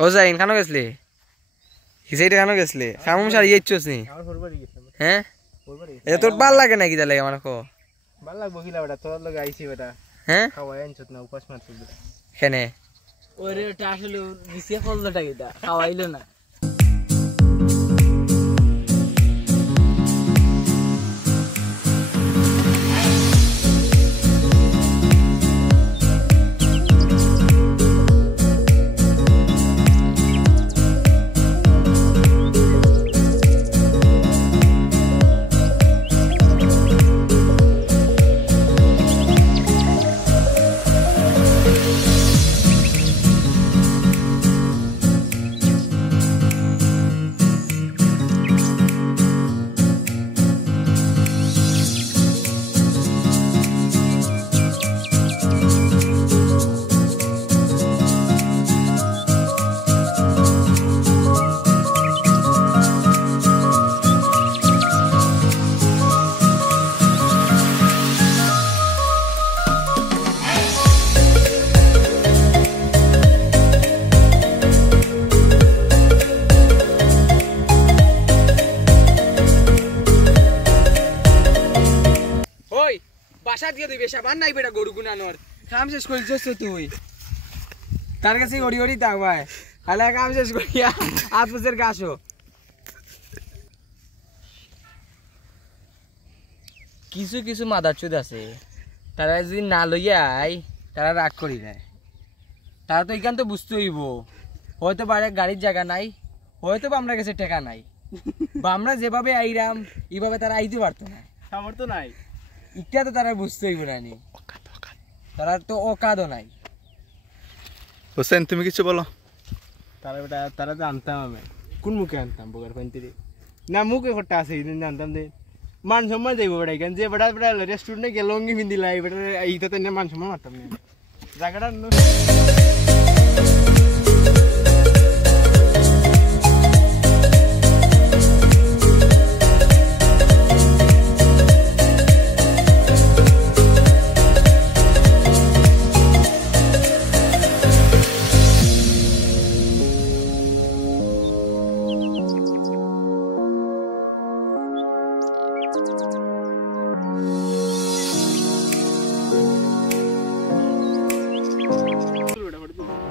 ও যাইন কেন গেছলি হিসাইটা কেন গেছলি কামুম সার ইয়েছস নি হ্যাঁ এ তোর ভাল লাগে নাকি তাহলে আমার কো ভাল লাগবো কিলা বেটা তোর লগে আইছি বেটা হ্যাঁ খাওয়াই আনছত না উপাস মারছিস বেটা কেনে ওরে ওটা আসলে দিছে ফলটা কিটা খাওয়াইলো না বাসা দিয়ে দিবে সাবান নাই বেটা গরু গুনানোর কাম শেষ করিস তুই তার কাছে ওড়ি ওড়ি তাক ভাই খালা কাম শেষ করিয়া আতপুসের গাছও কিছু কিছু মাদারচুদ আছে তারা যদি না লইয়া আই তারা রাগ করি দেয় তারা তো এখান তো বুঝতে হইব হয়তো বাইরে গাড়ির জায়গা নাই হয়তো বা আমরা কাছে টেকা নাই বা আমরা যেভাবে আইরাম এইভাবে তারা আইতে পারতো না সামর্থ্য নাই ইটা তো তারা বুঝতে হইব না নি তারা তো অকাদও নাই হোসেন তুমি কিছু বলো তারা বেটা তারা তো আনতাম আমি কোন মুখে আনতাম বোকার পান্তিরে না মুখে খোটা আছে এই আনতাম দে মান সম্মান যাইব বেটা এখান যে বেটা বেটা রেস্টুরেন্টে গেল লঙ্গি পিন্দি লাই বেটা এইটা তো মান সম্মান মারতাম না জায়গাটা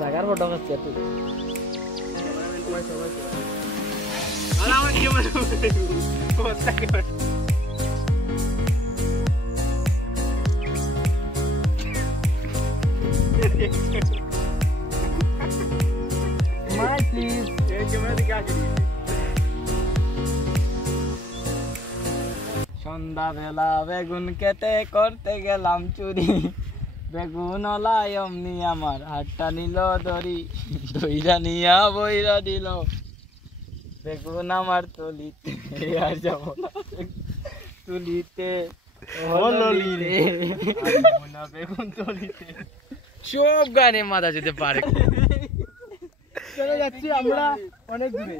জায়গার ফটো খাচ্ছি তুই সন্ধ্যা বেলা বেগুন কেটে করতে গেলাম চুরি বেগুন লাই অমনি আমার হাতটা নিল দড়ি দইরা নিয়া বইরা দিল বেগুন আমার তুলিতে আর যাব না তুলিতে বেগুন তুলিতে সব গানে মাথা যেতে পারে চলে যাচ্ছি আমরা অনেক দূরে